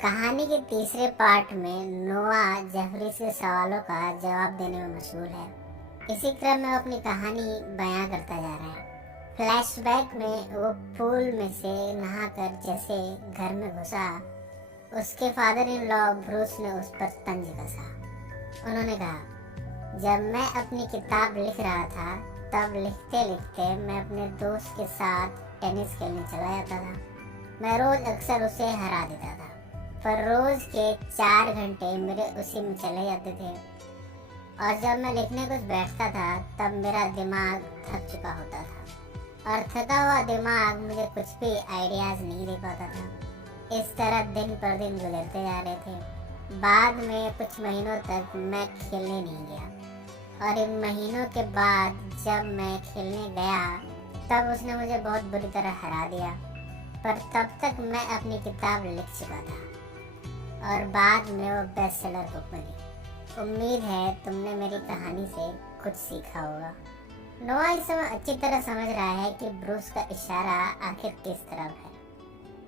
कहानी के तीसरे पार्ट में नोआ जेफरी के सवालों का जवाब देने में मशगूल है। इसी क्रम में वो अपनी कहानी बयां करता जा रहा है। फ्लैशबैक में वो पूल में से नहाकर जैसे घर में घुसा, उसके फादर इन लॉ ब्रूस ने उस पर तंज कसा। उन्होंने कहा, जब मैं अपनी किताब लिख रहा था तब लिखते लिखते मैं अपने दोस्त के साथ टेनिस खेलने चला जाता था। मैं रोज अक्सर उसे हरा देता था, पर रोज के 4 घंटे मेरे उसी में चले जाते थे। और जब मैं लिखने कुछ बैठता था तब मेरा दिमाग थक चुका होता था और थका हुआ दिमाग मुझे कुछ भी आइडियाज नहीं दे पाता था। इस तरह दिन पर दिन गुजरते जा रहे थे। बाद में कुछ महीनों तक मैं खेलने नहीं गया, और इन महीनों के बाद जब मैं खेलने गया तब उसने मुझे बहुत बुरी तरह हरा दिया। पर तब तक मैं अपनी किताब लिख चुका था और बाद में वो बेस्ट सेलर बुक बनी। उम्मीद है तुमने मेरी कहानी से कुछ सीखा होगा। नोआ इस समय अच्छी तरह समझ रहा है कि ब्रूस का इशारा आखिर किस तरफ है।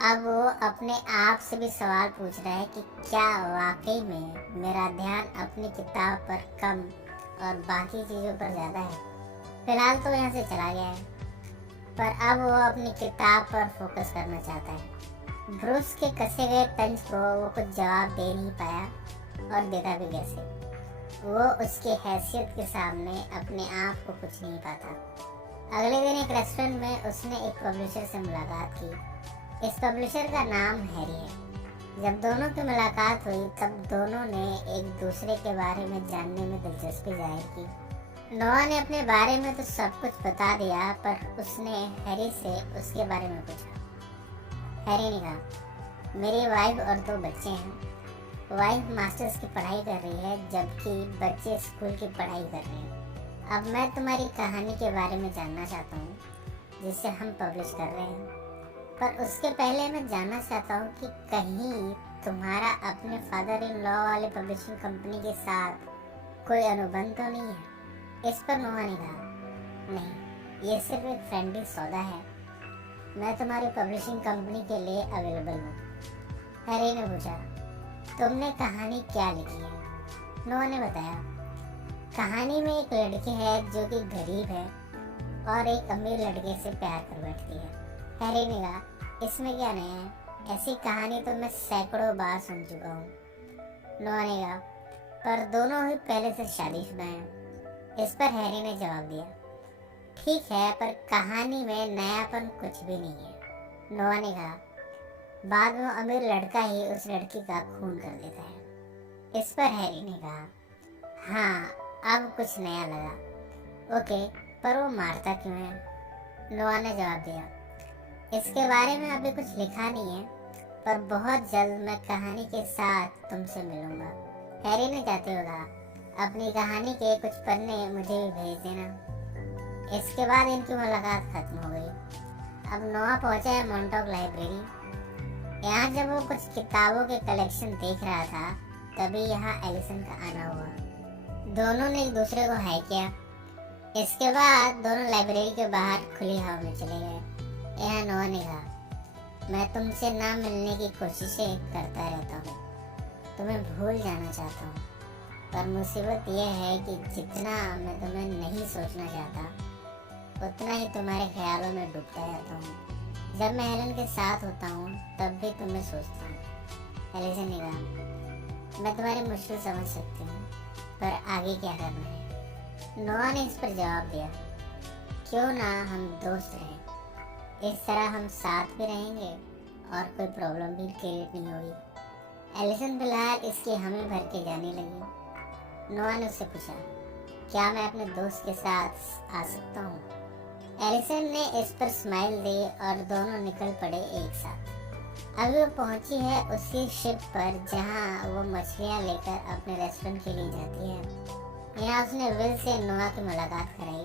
अब वो अपने आप से भी सवाल पूछ रहा है कि क्या वाकई में मेरा ध्यान अपनी किताब पर कम और बाकी चीज़ों पर ज़्यादा है। फिलहाल तो यहाँ से चला गया है, पर अब वो अपनी किताब पर फोकस करना चाहता है। ब्रूस के कसे गए तंज को वो कुछ जवाब दे नहीं पाया, और देता भी कैसे। वो उसकी हैसियत के सामने अपने आप को कुछ नहीं पाता। अगले दिन एक रेस्टोरेंट में उसने एक पब्लिशर से मुलाकात की। इस पब्लिशर का नाम हैरी है। जब दोनों की मुलाकात हुई तब दोनों ने एक दूसरे के बारे में जानने में दिलचस्पी जाहिर की। नोआ ने अपने बारे में तो सब कुछ बता दिया, पर उसने हैरी से उसके बारे में पूछा। हैरी ने कहा, मेरी वाइफ और 2 बच्चे हैं। वाइफ मास्टर्स की पढ़ाई कर रही है, जबकि बच्चे स्कूल की पढ़ाई कर रहे हैं। अब मैं तुम्हारी कहानी के बारे में जानना चाहता हूँ, जिसे हम पब्लिश कर रहे हैं। पर उसके पहले मैं जानना चाहता हूँ कि कहीं तुम्हारा अपने फादर इन लॉ वाले पब्लिशिंग कंपनी के साथ कोई अनुबंध तो नहीं है। इस पर नोआ ने कहा, नहीं, ये सिर्फ एक फ्रेंडली सौदा है। मैं तुम्हारी पब्लिशिंग कंपनी के लिए अवेलेबल हूँ। हैरी ने पूछा, तुमने कहानी क्या लिखी है? नोआ ने बताया, कहानी में एक लड़की है जो कि गरीब है और एक अमीर लड़के से प्यार कर बैठती है। हैरी ने कहा, इसमें क्या नया है? ऐसी कहानी तो मैं सैकड़ों बार सुन चुका हूँ। नोआ ने कहा, पर दोनों ही पहले से शादीशुदा हैं। इस पर हैरी ने जवाब दिया, ठीक है, पर कहानी में नयापन कुछ भी नहीं है। नोआ ने कहा, बाद में अमीर लड़का ही उस लड़की का खून कर देता है। इस पर हैरी ने कहा, हाँ, अब कुछ नया लगा। ओके, पर वो मारता क्यों है? नोआ ने जवाब दिया, इसके बारे में अभी कुछ लिखा नहीं है, पर बहुत जल्द मैं कहानी के साथ तुमसे मिलूंगा। हैरी ने जाते हुए कहा, अपनी कहानी के कुछ पन्ने मुझे भी भेज देना। इसके बाद इनकी मुलाकात खत्म हो गई। अब नोआ पहुंचा है मॉन्टॉक लाइब्रेरी। यहाँ जब वो कुछ किताबों के कलेक्शन देख रहा था तभी यहाँ एलिसन का आना हुआ। दोनों ने एक दूसरे को हाय किया। इसके बाद दोनों लाइब्रेरी के बाहर खुली हवा में चले गए। यहाँ नोआ ने कहा, मैं तुमसे ना मिलने की कोशिशें करता रहता हूँ, तुम्हें भूल जाना चाहता हूँ, पर मुसीबत यह है कि जितना मैं तुम्हें नहीं सोचना चाहता उतना ही तुम्हारे ख्यालों में डूबता जाता हूँ। जब मैं हेलन के साथ होता हूँ तब भी तुम्हें सोचता हूँ। एलिसन ने कहा, मैं तुम्हारी मुश्किल समझ सकती हूँ, पर आगे क्या करना है? नोआ ने इस पर जवाब दिया, क्यों ना हम दोस्त रहें। इस तरह हम साथ भी रहेंगे और कोई प्रॉब्लम भी क्रिएट नहीं होगी। एलिसन फिलहाल इसकी हमें भर के जाने लगी। नोआ ने उससे पूछा, क्या मैं अपने दोस्त के साथ आ सकता हूँ? एलिसन ने इस पर स्माइल दी और दोनों निकल पड़े एक साथ। अभी वो पहुंची है उसी शिप पर जहाँ वो मछलियाँ लेकर अपने रेस्टोरेंट के लिए जाती है। यहाँ उसने विल से नोआ की मुलाकात कराई।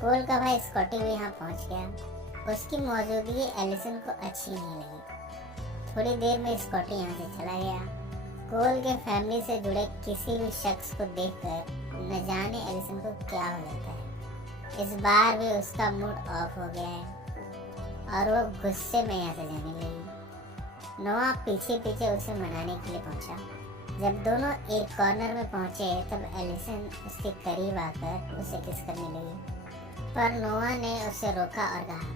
कोल का भाई स्कॉटी भी यहाँ पहुँच गया। उसकी मौजूदगी एलिसन को अच्छी नहीं लगी। थोड़ी देर में स्कॉटी यहाँ से चला गया। कोल के फैमिली से जुड़े किसी भी शख्स को देखकर न जाने एलिसन को क्या हो जाता है। इस बार भी उसका मूड ऑफ हो गया है और वो गुस्से में यहाँ से जाने लगी। नोआ पीछे पीछे उसे मनाने के लिए पहुंचा। जब दोनों एक कॉर्नर में पहुंचे तब एलिसन उसके करीब आकर उसे किस करने लगी, पर नोआ ने उसे रोका और कहा,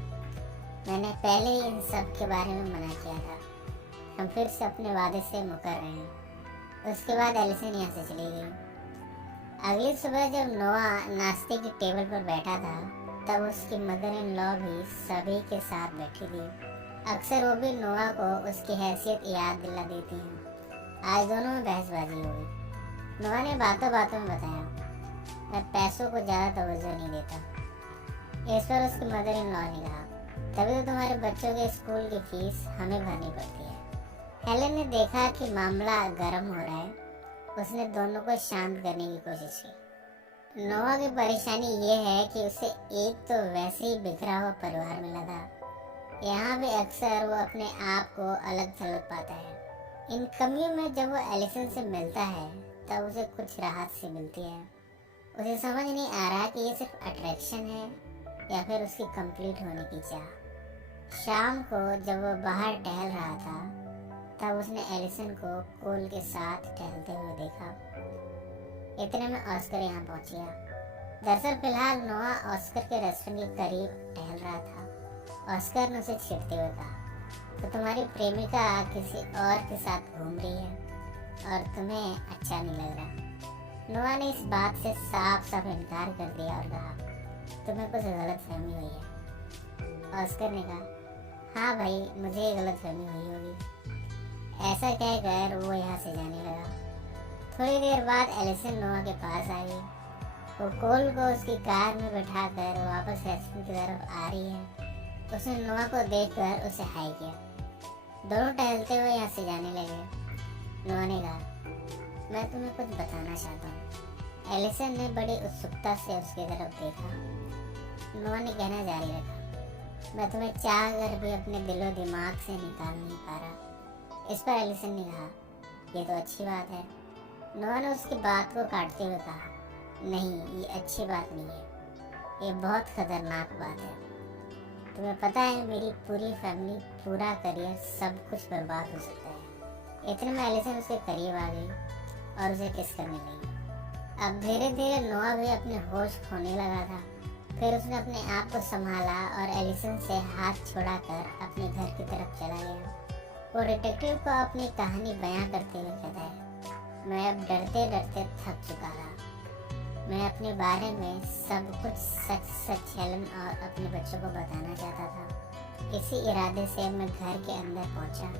मैंने पहले ही इन सब के बारे में मना किया था, हम फिर से अपने वादे से मुकर रहे हैं। उसके बाद एलिसन यहाँ से चली गई। अगली सुबह जब नोआ नाश्ते की टेबल पर बैठा था तब उसकी मदर इन लॉ भी सभी के साथ बैठी थी। अक्सर वो भी नोआ को उसकी हैसियत याद दिला देती हैं। आज दोनों में बहसबाजी हो गई। नोआ ने बातों बातों में बताया, मैं पैसों को ज़्यादा तवज्जो नहीं देता। इस पर उसकी मदर इन लॉ ने कहा, तभी तो तुम्हारे बच्चों के स्कूल की फीस हमें भरनी पड़ती है। हेलेन ने देखा कि मामला गर्म हो रहा है। उसने दोनों को शांत करने की कोशिश की। नोआ की परेशानी ये है कि उसे एक तो वैसे ही बिखरा हुआ परिवार मिला था, यहाँ भी अक्सर वो अपने आप को अलग थलग पाता है। इन कमियों में जब वो एलिसन से मिलता है तब उसे कुछ राहत सी मिलती है। उसे समझ नहीं आ रहा कि ये सिर्फ अट्रैक्शन है या फिर उसकी कंप्लीट होने की चाह। शाम को जब वो बाहर टहल रहा था तब उसने एलिसन को कोल के साथ टहलते हुए देखा। इतने में ऑस्कर यहाँ पहुंच गया। दरअसल फिलहाल नोआ ऑस्कर के रेस्टोरेंट के करीब टहल रहा था। ऑस्कर ने उसे छेड़ते हुए कहा, तो तुम्हारी प्रेमिका किसी और के साथ घूम रही है और तुम्हें अच्छा नहीं लग रहा। नोआ ने इस बात से साफ साफ इनकार कर दिया और कहा, तुम्हें कुछ गलत फहमी हुई है। ऑस्कर ने कहा, हाँ भाई, मुझे गलत फहमी हुई होगी। ऐसा कहकर वो यहाँ से जाने लगा। थोड़ी देर बाद एलिसन नोआ के पास आई। वो कोल को उसकी कार में बैठाकर वापस रेस्टोरेंट की तरफ आ रही है। उसने नोआ को देखकर उसे हाय किया। दोनों टहलते हुए यहाँ से जाने लगे। नोआ ने कहा, मैं तुम्हें कुछ बताना चाहता हूँ। एलिसन ने बड़ी उत्सुकता से उसकी तरफ देखा। नोआ ने कहना जारी रखा, मैं तुम्हें चाह कर भी अपने दिलो दिमाग से निकाल नहीं पा रहा। इस पर एलिसन ने कहा, ये तो अच्छी बात है। नोआ ने उसकी बात को काटते हुए कहा, नहीं, ये अच्छी बात नहीं है, ये बहुत खतरनाक बात है। तुम्हें पता है मेरी पूरी फैमिली, पूरा करियर, सब कुछ बर्बाद हो सकता है। इतने में एलिसन उसके करीब आ गई और उसे किस करने लगी। अब धीरे धीरे नोआ भी अपने होश खोने लगा था। फिर उसने अपने आप को संभाला और एलिसन से हाथ छुड़ाकर अपने घर की तरफ चला गया। वो डिटेक्टिव को अपनी कहानी बयां करते हुए कहता है, मैं अब डरते डरते थक चुका था। मैं अपने बारे में सब कुछ सच सच हेलन और अपने बच्चों को बताना चाहता था। इसी इरादे से मैं घर के अंदर पहुंचा।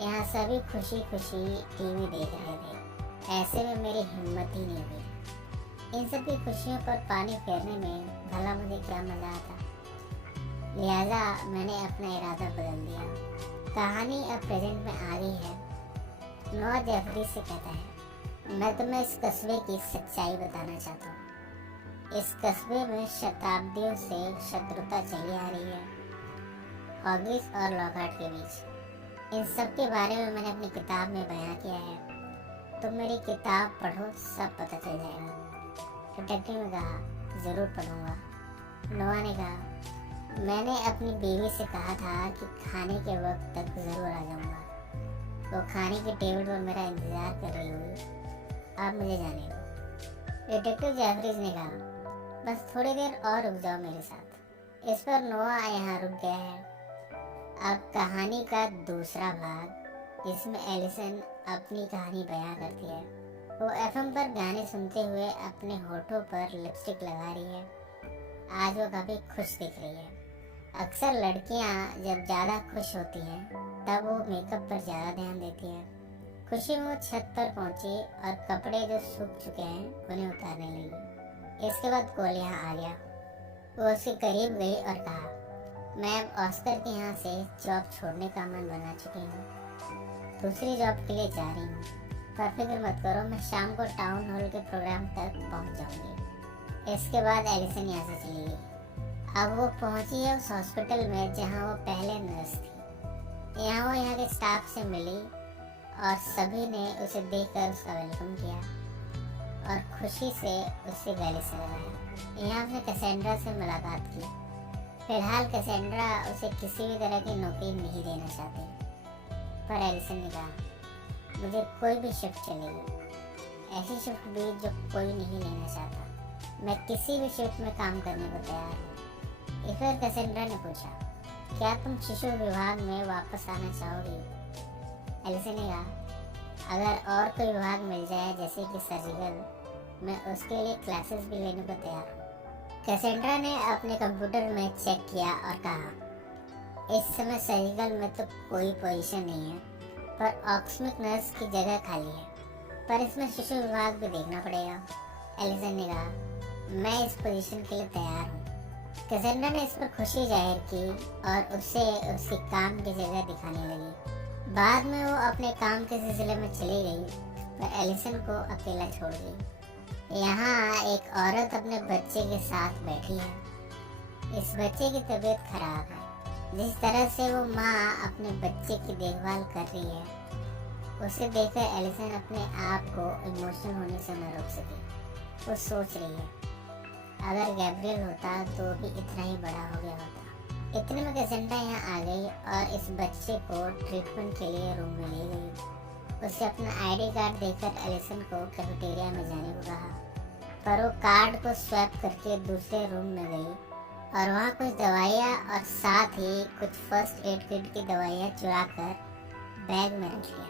यहाँ सभी खुशी खुशी टीवी देख रहे थे। ऐसे में मेरी हिम्मत ही नहीं हुई। इन सब की खुशियों पर पानी फेरने में भला मुझे क्या मजा आता। लिहाजा मैंने अपना इरादा बदल दिया। कहानी अब प्रेजेंट में आ गई है। नोआ जेफरी से कहता है, मैं तुम्हें इस कस्बे की सच्चाई बताना चाहता हूँ। इस कस्बे में शताब्दियों से शत्रुता चली आ रही है हॉगिस और लॉकहार्ट के बीच। इन सब के बारे में मैंने अपनी किताब में बयां किया है। तुम मेरी किताब पढ़ो, सब पता चल जाएगा। डिटेक्टिव ने कहा, जरूर पढ़ूंगा। नोआ ने कहा, मैंने अपनी बीवी से कहा था कि खाने के वक्त तक जरूर आ जाऊंगा। वो खाने के टेबल पर मेरा इंतजार कर रही होगी। अब मुझे जाने दो। डिटेक्टिव जेफरीज ने कहा, बस थोड़ी देर और रुक जाओ मेरे साथ। इस पर नोआ यहाँ रुक गया है। अब कहानी का दूसरा भाग, जिसमें एलिसन अपनी कहानी बयां करती है। वो एफएम पर गाने सुनते हुए अपने होठों पर लिपस्टिक लगा रही है। आज वो काफी खुश दिख रही है। अक्सर लड़कियां जब ज़्यादा खुश होती हैं तब वो मेकअप पर ज़्यादा ध्यान देती हैं। खुशी में वो छत पर पहुंची और कपड़े जो सूख चुके हैं उन्हें उतारने लगी। इसके बाद कोल यहाँ आ गया। वो उसके करीब गई और कहा, मैं अब ऑस्कर के यहाँ से जॉब छोड़ने का मन बना चुकी हूँ। दूसरी जॉब के लिए जा रही हूँ, पर फिक्र मत करो, मैं शाम को टाउन हॉल के प्रोग्राम तक पहुँच जाऊँगी। इसके बाद एलिसन यहाँ से चली गई। अब वो पहुंची है उस हॉस्पिटल में जहां वो पहले नर्स थी। यहाँ के स्टाफ से मिली और सभी ने उसे देखकर उसका वेलकम किया और खुशी से उससे गले से लगाया। यहाँ उसने कैसेंड्रा से मुलाकात की। फिलहाल कैसेंड्रा उसे किसी भी तरह की नौकरी नहीं देना चाहती। पर एलिसन ने कहा, मुझे कोई भी शिफ्ट चलेगी, ऐसी शिफ्ट भी जो कोई नहीं लेना चाहता। मैं किसी भी शिफ्ट में काम करने को तैयार हूँ। एक बार कैसेंड्रा ने पूछा, क्या तुम शिशु विभाग में वापस आना चाहोगी? एलिसन ने कहा, अगर और कोई विभाग मिल जाए जैसे कि सर्जिकल, मैं उसके लिए क्लासेस भी लेने को तैयार हूँ। कैसेंड्रा ने अपने कंप्यूटर में चेक किया और कहा, इस समय सर्जिकल में तो कोई पोजीशन नहीं है, पर ऑक्समिक नर्स की जगह खाली है, पर इसमें शिशु विभाग भी देखना पड़ेगा। एलिसन ने कहा, मैं इस पोजीशन के लिए तैयार हूँ। कैसेंड्रा ने इस पर खुशी जाहिर की और उसे उसके काम की जगह दिखाने लगी। बाद में वो अपने काम के सिलसिले में चली गई, पर एलिसन को अकेला छोड़ गई। यहाँ एक औरत अपने बच्चे के साथ बैठी है। इस बच्चे की तबीयत खराब है। जिस तरह से वो माँ अपने बच्चे की देखभाल कर रही है, उसे देखकर एलिसन अपने आप को इमोशनल होने से न रोक सकी। वो सोच रही है, अगर गैब्रियल होता तो भी इतना ही बड़ा हो गया होता। इतने में कैसेंड्रा यहाँ आ गई और इस बच्चे को ट्रीटमेंट के लिए रूम में ले गई। उसे अपना आईडी कार्ड देकर एलिसन को कैफेटेरिया में जाने को कहा, पर वो कार्ड को स्वैप करके दूसरे रूम में गई और वहाँ कुछ दवाइयाँ और साथ ही कुछ फर्स्ट एड किट की दवाइयाँ चुरा कर बैग में रख लिया।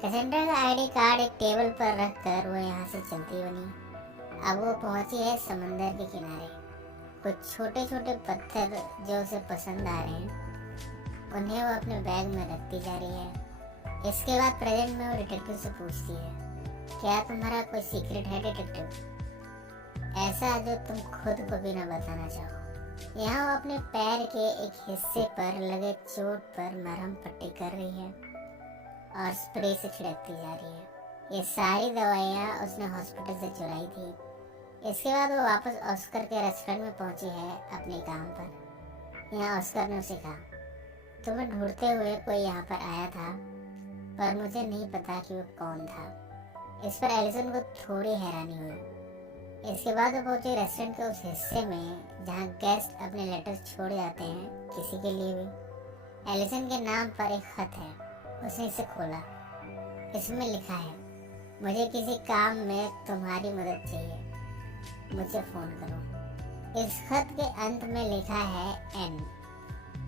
कैसेंड्रा का आईडी कार्ड एक टेबल पर रखकर वो यहाँ से चलती बनी। अब वो पहुंची है समंदर के किनारे। कुछ छोटे छोटे पत्थर जो उसे पसंद आ रहे हैं, उन्हें वो अपने बैग में रखती जा रही है। इसके बाद प्रेजेंट में वो डिटेक्टिव से पूछती है, क्या तुम्हारा कोई सीक्रेट है डिटेक्टिव, ऐसा जो तुम खुद को भी ना बताना चाहो? यहाँ वो अपने पैर के एक हिस्से पर लगे चोट पर मरहम पट्टी कर रही है और स्प्रे से छिड़कती जा रही है। ये सारी दवाइयाँ उसने हॉस्पिटल से चुराई थी। इसके बाद वो वापस ऑस्कर के रेस्टोरेंट में पहुंची है अपने काम पर। यहाँ ऑस्कर ने उसे कहा, तुम्हें ढूंढते हुए कोई यहाँ पर आया था, पर मुझे नहीं पता कि वो कौन था। इस पर एलिसन को थोड़ी हैरानी हुई। इसके बाद वो पहुंचे रेस्टोरेंट के उस हिस्से में जहाँ गेस्ट अपने लेटर छोड़ जाते हैं किसी के लिए भी। एलिसन के नाम पर एक खत है। उसने इसे खोला। इसमें लिखा है, मुझे किसी काम में तुम्हारी मदद चाहिए, मुझे फोन करो। इस खत के अंत में लिखा है एन,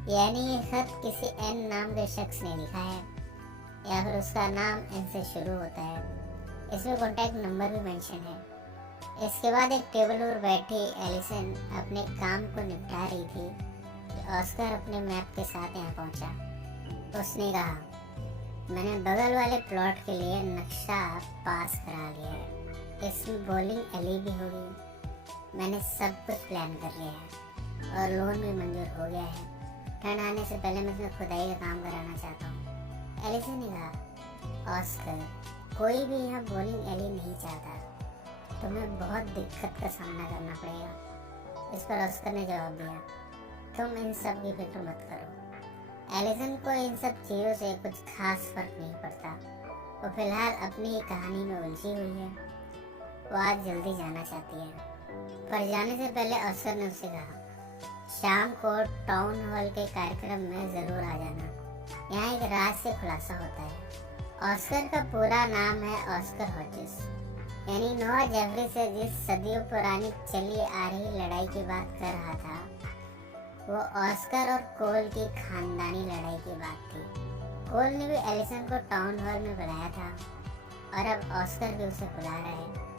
यानी ये खत किसी एन नाम के शख्स ने लिखा है या फिर उसका नाम एन से शुरू होता है। इसमें कॉन्टैक्ट नंबर भी मेंशन है। इसके बाद एक टेबल पर बैठी एलिसन अपने काम को निपटा रही थी कि ऑस्कर अपने मैप के साथ यहाँ पहुंचा। उसने कहा, मैंने बगल वाले प्लॉट के लिए नक्शा पास करा लिया है। इसमें बॉलिंग एली भी होगी। मैंने सब कुछ प्लान कर लिया है और लोन भी मंजूर हो गया है। ठंड आने से पहले मैं इसमें खुदाई का काम कराना चाहता हूँ। एलिसन ने कहा, ऑस्कर, कोई भी यहाँ बॉलिंग एली नहीं चाहता, तुम्हें बहुत दिक्कत का सामना करना पड़ेगा। इस पर ऑस्कर ने जवाब दिया, तुम इन सब की फिक्र मत करो। एलिसन को इन सब चीज़ों से कुछ खास फर्क नहीं पड़ता। वो फिलहाल अपनी ही कहानी में उलझी हुई है। वो आज जल्दी जाना चाहती है, पर जाने से पहले ऑस्कर ने उसे कहा, शाम को टाउन हॉल के कार्यक्रम में ज़रूर आ जाना। यहाँ एक राज से खुलासा होता है। ऑस्कर का पूरा नाम है ऑस्कर हॉचिस, यानी नोआ जेफरी से जिस सदियों पुरानी चली आ रही लड़ाई की बात कर रहा था, वो ऑस्कर और कोल की खानदानी लड़ाई की बात थी। कोल ने भी एलिसन को टाउन हॉल में बुलाया था और अब ऑस्कर भी उसे बुला रहा है।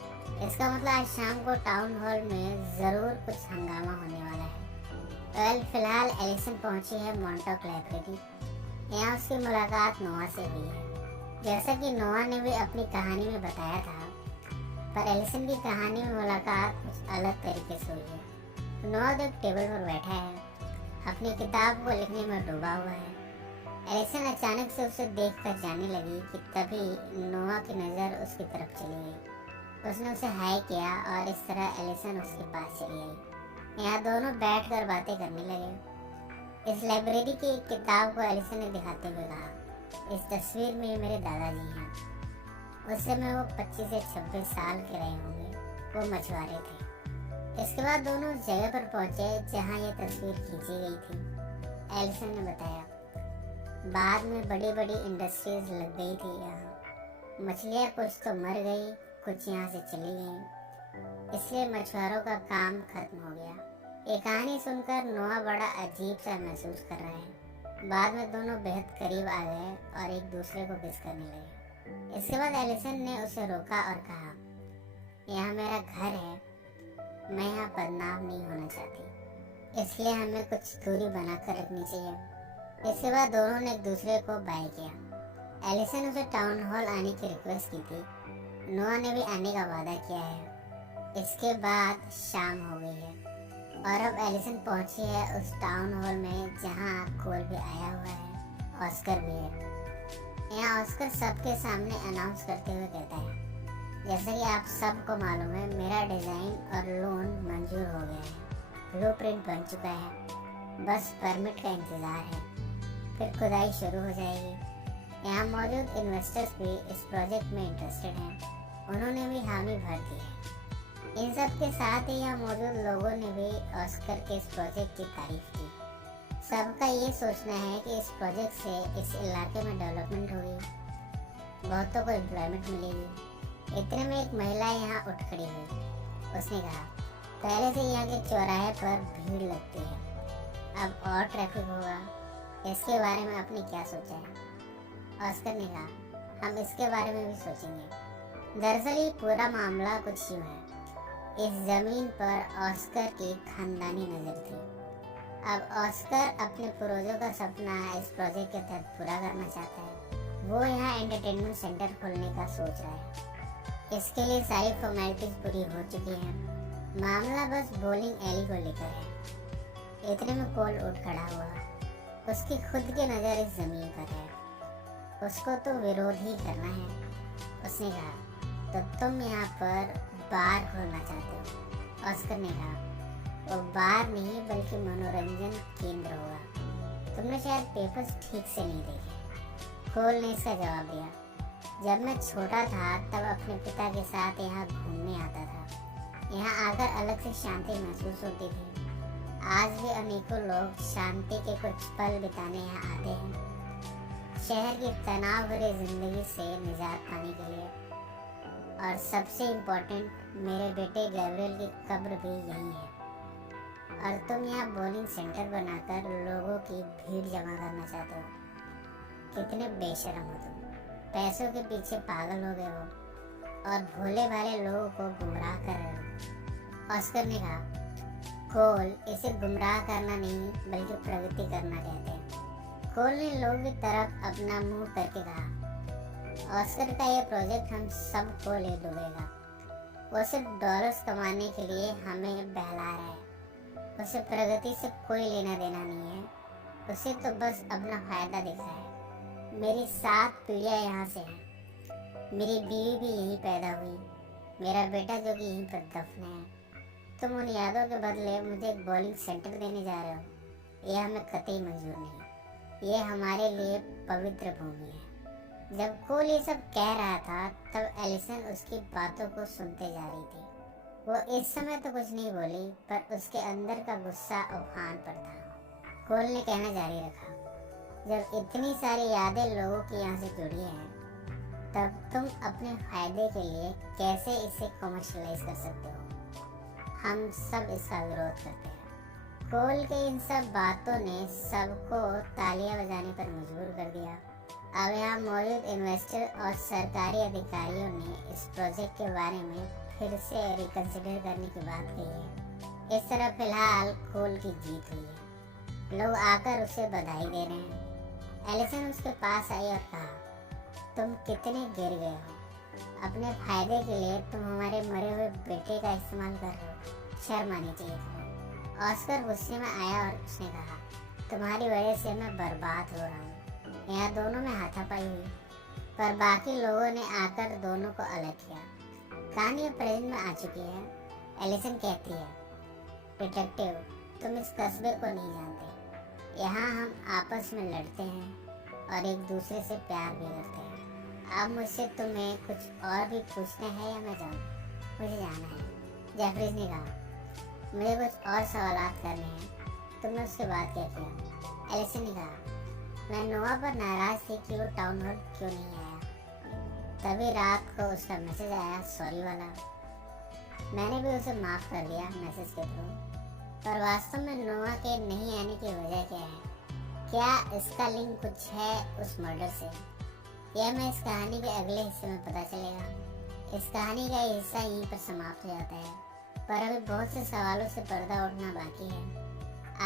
इसका मतलब आज शाम को टाउन हॉल में ज़रूर कुछ हंगामा होने वाला है। फिलहाल एलिसन पहुंची है मॉन्टॉक लाइब्रेरी। यहाँ उसकी मुलाकात नोआ से हुई है। जैसा कि नोआ ने भी अपनी कहानी में बताया था, पर एलिसन की कहानी में मुलाकात कुछ अलग तरीके से हुई है। नोआ तो एक टेबल पर बैठा है, अपनी किताब को लिखने में डूबा हुआ है। एलिसन अचानक से उसे देखकर जाने लगी कि तभी नोआ की नज़र उसकी तरफ चली गई। उसने उसे हाय किया और इस तरह एलिसन उसके पास चली आई। यहाँ दोनों बैठकर बातें करने लगे। इस लाइब्रेरी की एक किताब को एलिसन ने दिखाते हुए कहा, इस तस्वीर में मेरे दादाजी हैं। उस समय वो 25 से 26 साल के रहे होंगे। वो मछुआरे थे। इसके बाद दोनों उस जगह पर पहुंचे जहां ये तस्वीर खींची गई थी। एलिसन ने बताया, बाद में बड़ी बड़ी इंडस्ट्रीज लग गई थी यहाँ। मछलियाँ कुछ तो मर गई, कुछ यहाँ से चली गई, इसलिए मछुआरों का काम खत्म हो गया। ये कहानी सुनकर नोआ बड़ा अजीब सा महसूस कर रहा है। बाद में दोनों बेहद करीब आ गए और एक दूसरे को किस करने लगे। इसके बाद एलिसन ने उसे रोका और कहा, यहाँ मेरा घर है, मैं यहाँ बदनाम नहीं होना चाहती, इसलिए हमें कुछ दूरी बनाकर रखनी चाहिए। इसके बाद दोनों ने एक दूसरे को बाय किया। एलिसन उसे टाउन हॉल आने की रिक्वेस्ट की थी। नोआ ने भी आने का वादा किया है। इसके बाद शाम हो गई है और अब एलिसन पहुंची है उस टाउन हॉल में जहां कोल भी आया हुआ है, ऑस्कर भी है। यहाँ ऑस्कर सबके सामने अनाउंस करते हुए कहता है, जैसा कि आप सबको मालूम है, मेरा डिज़ाइन और लोन मंजूर हो गया है, ब्लूप्रिंट बन चुका है, बस परमिट का इंतज़ार है, फिर खुदाई शुरू हो जाएगी। यहाँ मौजूद इन्वेस्टर्स भी इस प्रोजेक्ट में इंटरेस्टेड हैं, उन्होंने भी हामी भर दी है। इन सब के साथ ही यहाँ मौजूद लोगों ने भी ऑस्कर के इस प्रोजेक्ट की तारीफ की। सबका ये सोचना है कि इस प्रोजेक्ट से इस इलाके में डेवलपमेंट होगी, बहुतों को एम्प्लॉयमेंट मिलेगी। इतने में एक महिला यहाँ उठ खड़ी हुई। उसने कहा, पहले से यहाँ के चौराहे पर भीड़ लगती है, अब और ट्रैफिक होगा, इसके बारे में आपने क्या सोचा है? ऑस्कर ने कहा, हम इसके बारे में भी सोचेंगे। दरअसल ये पूरा मामला कुछ यूँ है, इस जमीन पर ऑस्कर की खानदानी नजर थी। अब ऑस्कर अपने पूर्वजों का सपना इस प्रोजेक्ट के तहत पूरा करना चाहता है। वो यहाँ एंटरटेनमेंट सेंटर खोलने का सोच रहा है। इसके लिए सारी फॉर्मेलिटीज पूरी हो चुकी हैं, मामला बस बॉलिंग एली को लेकर है। इतने में कोल उठ खड़ा हुआ। उसकी खुद की नज़र इस जमीन पर है, उसको तो विरोध ही करना है। उसने कहा, तो तुम यहाँ पर बार खोलना चाहते हो? ऑस्कर ने कहा, वो बार नहीं बल्कि मनोरंजन केंद्र होगा, तुमने शायद पेपर्स ठीक से नहीं देखे। कोल ने इसका जवाब दिया, जब मैं छोटा था तब अपने पिता के साथ यहाँ घूमने आता था। यहाँ आकर अलग से शांति महसूस होती थी। आज भी अनेकों लोग शांति के कुछ पल बिताने यहाँ आते हैं, शहर की तनाव भरी जिंदगी से निजात पाने के लिए। और सबसे इम्पोर्टेंट, मेरे बेटे गैब्रियल की कब्र भी यही है। और तुम यहाँ बॉलिंग सेंटर बनाकर लोगों की भीड़ जमा करना चाहते हो। कितने बेशर्म हो तुम, पैसों के पीछे पागल हो गए हो और भोले भाले लोगों को गुमराह कर रहे हो। ऑस्कर ने कहा, कोल, इसे गुमराह करना नहीं बल्कि प्रगति करना कहते हैं। कोल ने लोगों की तरफ अपना मुंह करके कहा, ऑस्कर का ये प्रोजेक्ट हम सबको ले डूबेगा। वो सिर्फ डॉलर्स कमाने के लिए हमें बहला रहा है। उसे प्रगति से कोई लेना देना नहीं है, उसे तो बस अपना फायदा दिख रहा है। मेरी 7 पीढ़ियाँ यहाँ से हैं, मेरी बीवी भी यहीं पैदा हुई, मेरा बेटा जो कि यहीं पर दफन है। तुम उन यादों के बदले मुझे एक बॉलिंग सेंटर देने जा रहे हो, यह हमें कतई मंजूर नहीं। ये हमारे लिए पवित्र भूमि है। जब कोल ये सब कह रहा था तब एलिसन उसकी बातों को सुनते जा रही थी। वो इस समय तो कुछ नहीं बोली, पर उसके अंदर का गुस्सा उफान पर था। कोल ने कहना जारी रखा, जब इतनी सारी यादें लोगों की यहाँ से जुड़ी हैं, तब तुम अपने फायदे के लिए कैसे इसे कमर्शलाइज कर सकते हो? हम सब इसका विरोध करते हैं। कोल के इन सब बातों ने सबको तालियां बजाने पर मजबूर कर दिया। अब यहाँ मौजूद इन्वेस्टर और सरकारी अधिकारियों ने इस प्रोजेक्ट के बारे में फिर से रिकंसिडर करने की बात कही है। इस तरह फिलहाल कोल की जीत हुई है। लोग आकर उसे बधाई दे रहे हैं। एलिसन उसके पास आई और कहा, तुम कितने गिर गए हो, अपने फायदे के लिए तुम हमारे मरे हुए बेटे का इस्तेमाल कर रहे हो, शर्म आनी चाहिए तुम्हें। ऑस्कर गुस्से में आया और उसने कहा, तुम्हारी वजह से मैं बर्बाद हो रहा हूँ। यहाँ दोनों में हाथापाई हुई, पर बाकी लोगों ने आकर दोनों को अलग किया। कहानी प्रेजेंट में आ चुकी है। एलिसन कहती है, डिटेक्टिव, तुम इस कस्बे को नहीं जानते। यहाँ हम आपस में लड़ते हैं और एक दूसरे से प्यार भी करते हैं। अब मुझसे तुम्हें कुछ और भी पूछना है या मैं जाऊँ? मुझे जाना है, जेफरीज ने कहा। मुझे कुछ और सवालात करने हैं। तुमने उसके बाद क्या किया? एलिसन ने कहा, मैं नोआ पर नाराज थी कि वो टाउन हॉल क्यों नहीं आया। तभी रात को उसका मैसेज आया सॉरी वाला। मैंने भी उसे माफ़ कर दिया मैसेज के थ्रू। पर वास्तव में नोआ के नहीं आने की वजह क्या है? क्या इसका लिंक कुछ है उस मर्डर से? यह मैं इस कहानी के अगले हिस्से में पता चलेगा। इस कहानी का ये हिस्सा यहीं पर समाप्त हो जाता है, पर अभी बहुत से सवालों से पर्दा उठना बाकी है।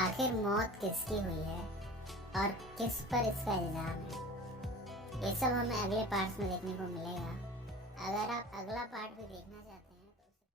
आखिर मौत किसकी हुई है और किस पर इसका इल्जाम है? ये सब हमें अगले पार्ट्स में देखने को मिलेगा। अगर आप अगला पार्ट भी देखना चाहते हैं